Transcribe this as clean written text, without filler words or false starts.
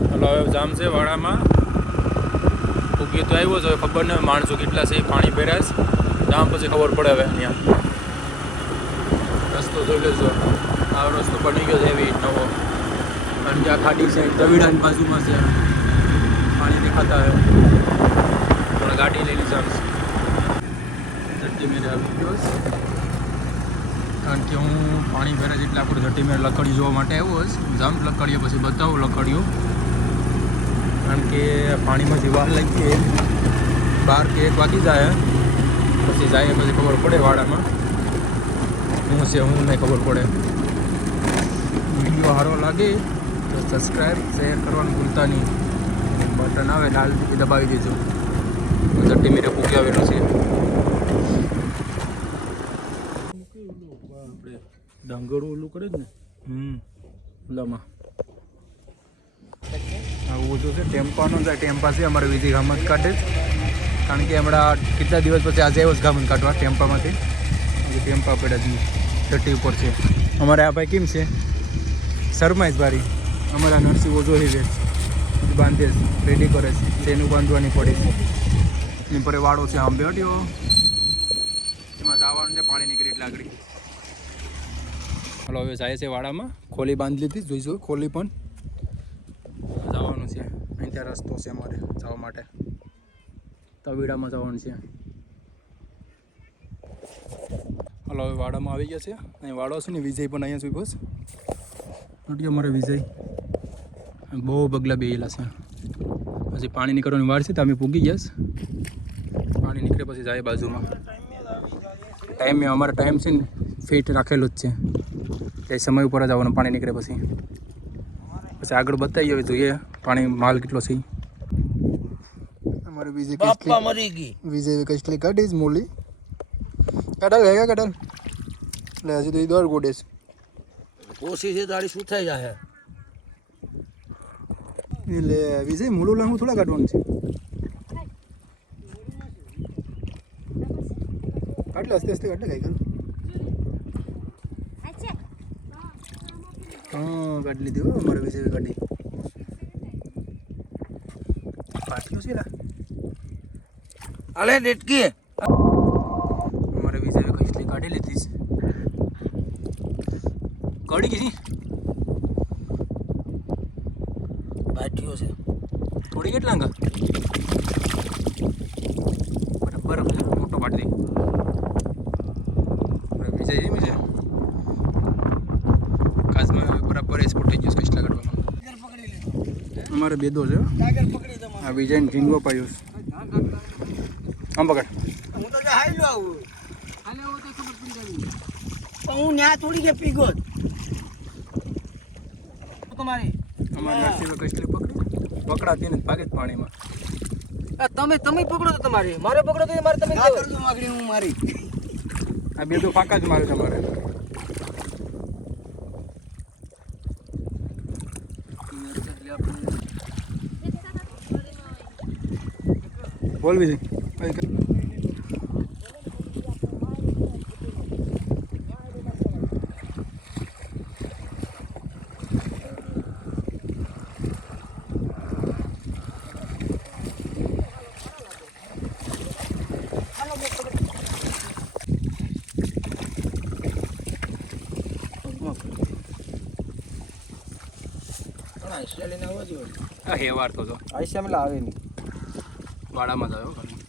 hello હવે જામ છે વાડામાં ઉગી તો આવ્યો છે ખબર નહીં માણસો કેટલા છે પાણી ભર્યા છે જામ પછી ખબર પડે હવે અહીંયા રસ્તો જોઈ લેજો આ રસ્તો બની ગયો છે એવી નવો અને જ્યાં ખાડી છે દવીડાની બાજુમાં છે પાણી દેખાતા હોય પણ ગાડી લઈ લીધી ચાલશે ઝડપી મેરે આવી ગયો કારણ કે હું પાણી ભરાય એટલે આપણે ઝડપી મેરે લકડી જોવા માટે આવ્યો છું જામ લકડીઓ પછી બતાવું લકડીઓ કારણ કે પાણીમાંથી વાર લાગી 12 કે 1 વાગી જાય પછી જાય પછી ખબર પડે વાડામાં શું છે હું નહીં ખબર પડે વિડીયો સારો લાગે તો સબસ્ક્રાઈબ શેર કરવાનું ભૂલતા નહીં બટન આવે લાલ દબાવી દેજો ચટ્ટી મીરે પૂકી આવેલો છે આપણે ડાંગર ઓલું કરે જ ને ઓલામાં આવું ઓછું છે ટેમ્પાનો જાય ટેમ્પા છે અમારે વિજય ગામત કાઢે કારણ કે હમણાં કેટલા દિવસ પછી આજે આવ્યો ગામત કાઢવા ટેમ્પામાંથી ટેમ્પા પડ્યા છે ચટ્ટી ઉપર છે અમારે આ ભાઈ કેમ છે શરમાઈશ બારી અમારા નરસિંહો જોઈ છે બાંધે રેડી કરે છે તેનું બાંધવાની પડે છે એની પર વાળો છે આંબે હટ્યો એમાં જવાનું છે પાણી નીકળે એટલે આગળ હલો હવે જાય છે વાડામાં ખોલી બાંધી લીધી જોઈશું ખોલી પણ જવાનું છે અહીં ત્યાં રસ્તો છે અમારે જવા માટે તવીડામાં જવાનું છે હલો હવે વાડામાં આવી ગયા છે અહીં વાડો છે ને વિજય પણ અહીંયા સુધી બસ નોટી અમારે વિજય બહુ બગલા બેયેલા છે પછી પાણી નીકળવાની વાર છે તો અમે પૂગી ગયા પાણી નીકળે પછી જાય બાજુમાં ટાઈમ અમારો ટાઈમ છે ને ફિટ રાખેલો જ છે તે સમય ઉપર જ આવવાનું પાણી નીકળે પછી આગળ બતાવીએ હવે જોઈએ પાણી માલ કેટલો છે અમારે વિજય કચલી કાઢીશ મોલી કાઢાલ હે કાઢાલ એટલે હજી તો દોર ગોડે છે કોશી છે તારી શું થઈ જાય એટલે વિજય મૂળું લાંબુ થોડા કાઢવાનું છે કાઢલે હસ્તે હસ્તે કાઢલે કઈ હા કાઢી લીધી હો અમારે વિજય કાઢી પાટલું છે અલે ડેટકી અમારે વિજય કચલી કાઢી લીધી છે કાઢી ગઈ બાટીઓ છે થોડી કેટલા અંગા બરાબર મોટો પાટી વિજય એમ છે કાચમાં બરાબર એક્સપોર્ટ થઈ ગયો કચલા કાઢવામાં અમારે બેદો છે આ વિજયને ઝીંગો પાયો છે આમ પકડ હું તો હાઈલો આવું હાલે આવો તો ખબર પડી જાય પણ હું ન્યા થોડી કે પીગો તમારી અમારે નરસિંહ કચલી પકડાતી ને ભાગે જ પાણીમાં તમે પકડો તો તમારી મારે પકડો તો મારે તમે ના કરજો માગડી હું મારી આ બે તો ફાકા જ મારે તમારે બોલ વિજય લઈને આવવા જો આ હેવાર તો આઈસા મેલા આવે નહીં વાડામાં જ આવ્યો